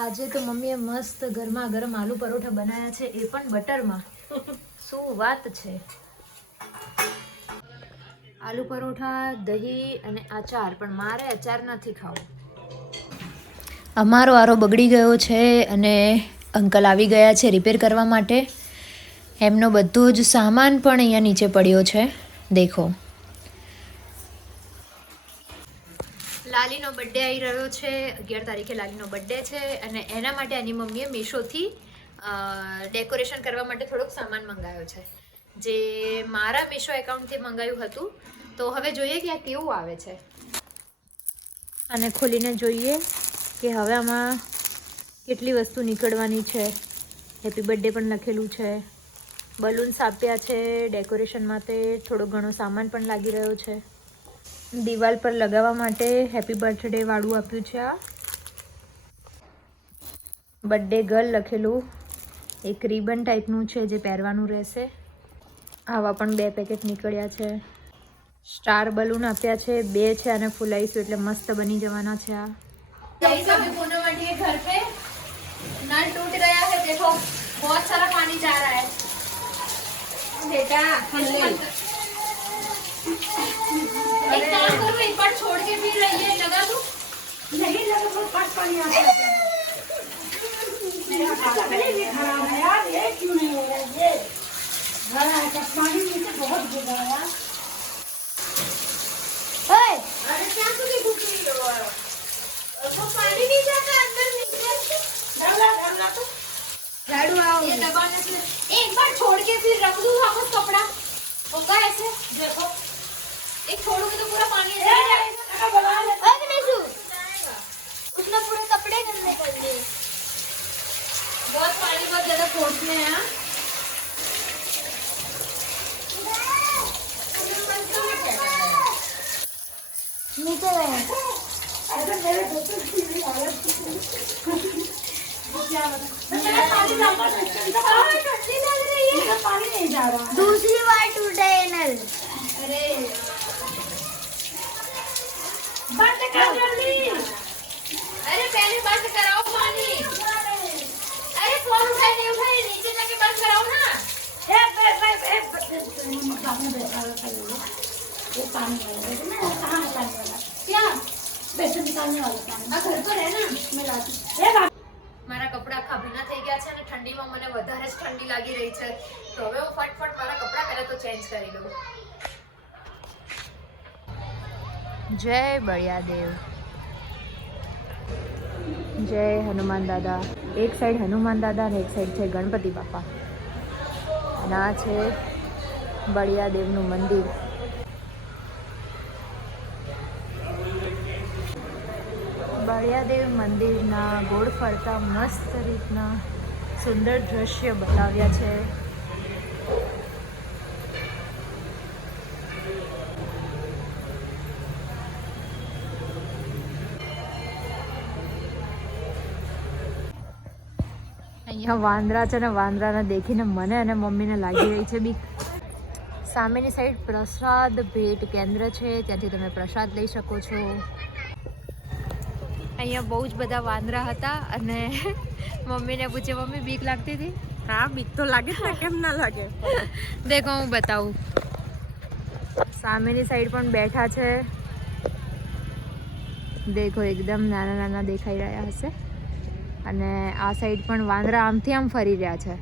આજે તો મમ્મીએ મસ્ત ગરમા ગરમ આલુ પરોઠા બનાવ્યા છે, એ પણ બટરમાં. શું વાત છે! આલુ પરોઠા, દહીં અને આચાર, પણ મારે આચાર નથી ખાવું. અમારો આરો બગડી ગયો છે અને અંકલ આવી ગયા છે રિપેર કરવા માટે. એમનો બધો જ સામાન પણ અહીંયા નીચે પડ્યો છે. દેખો, લાલીનો બર્થડે આવી રહ્યો છે. 11 તારીખે લાલીનો બર્થડે છે અને એના માટે એની મમ્મીએ મીશોથી ડેકોરેશન કરવા માટે થોડોક સામાન મંગાવ્યો છે, જે મારા મીશો એકાઉન્ટથી મંગાવ્યું હતું. તો હવે જોઈએ કે આ કેવું આવે છે. અને ખોલીને જોઈએ કે હવે આમાં કેટલી વસ્તુ નીકળવાની છે. હેપી બર્થડે પણ લખેલું છે, બલૂન્સ આપ્યા છે ડેકોરેશન માટે, થોડો ઘણો સામાન પણ લાગી રહ્યો છે. દિવાલ પર લગાવવા માટે હેપી બર્થડે વાળું આપ્યું છે. આ બર્થડે ગર્લ લખેલું એક રિબન ટાઈપનું છે, જે પહેરવાનું રહેશે. આવા પણ 2 પેકેટ નીકળ્યા છે. સ્ટાર બલૂન આપ્યા છે, 2 છે, અને ફૂલાઈશું એટલે મસ્ત બની જવાના છે. આ घर पे नल टूट गया है, देखो बहुत सारा पानी जा रहा है बेटा. एक काम करो, एक बार छोड़ के फिर रहिए, लगा दूं? नहीं लगा तो पानी आता है. मेरा कपड़े भी खराब है यार, ये क्यों नहीं हो रहा है? ये भरा है पानी नीचे बहुत गिर रहा है यार. अरे क्या तू घुस रही हो? तो पानी नहीं जाता अंदर, नीचे डालना तो झाड़ू आओ, ये दबाने से एक बार छोड़ के फिर रख दूं वापस कपड़ा होगा ऐसे. देखो एक छोड़ूंगी तो पूरा पानी जाएगा. उसमें पूरे कपड़े गंदे कर दिए. बहुत पानी बहुत ज्यादा फोर्स में है. नीचे गए ऐसा मेरे दोस्तों की हालत क्या पानी नहीं जा रहा. दूसरी बार टूटा है नल. अरे बंद कर जल्दी. अरे पहले बंद कराओ पानी. अरे फोन उठाए नहीं उठाए, नीचे जाके बंद कराओ ना. ये पानी कहाँ क्या पैसे निकालने वाला पानी घर पर है ना, मैं लाती. મારા કપડા આખા ભીના થઈ ગયા છે અને ઠંડીમાં મને વધારે જ ઠંડી લાગી રહી છે. તો હવે હું ફટફટ મારા કપડા પહેલા તો ચેન્જ કરી લઉં. જય બળિયાદેવ, જય હનુમાન દાદા. એક સાઈડ હનુમાન દાદા અને એક સાઈડ છે ગણપતિ બાપા. અને આ છે બળિયાદેવનું મંદિર. બળિયાદેવ મંદિરના ગોળ ફરતા મસ્ત રીતના સુંદર દ્રશ્ય બતાવ્યા છે. અહીંયા વાંદરા છે ને વાંદરાને દેખીને મને અને મમ્મીને લાગી રહી છે બીક. સામેની સાઈડ પ્રસાદ ભેટ કેન્દ્ર છે, ત્યાંથી તમે પ્રસાદ લઈ શકો છો. અહીંયા બહુ જ બધા વાંદરા હતા અને મમ્મીને પૂછે, મમ્મી બીક લાગતી હતી? હા, બીક તો લાગે ને, કેમ ના લાગે. દેખો હું બતાવું. સામેની સાઈડ પણ બેઠા છે. દેખો એકદમ નાના નાના દેખાઈ રહ્યા હશે. અને આ સાઈડ પણ વાંદરા આમથી આમ ફરી રહ્યા છે.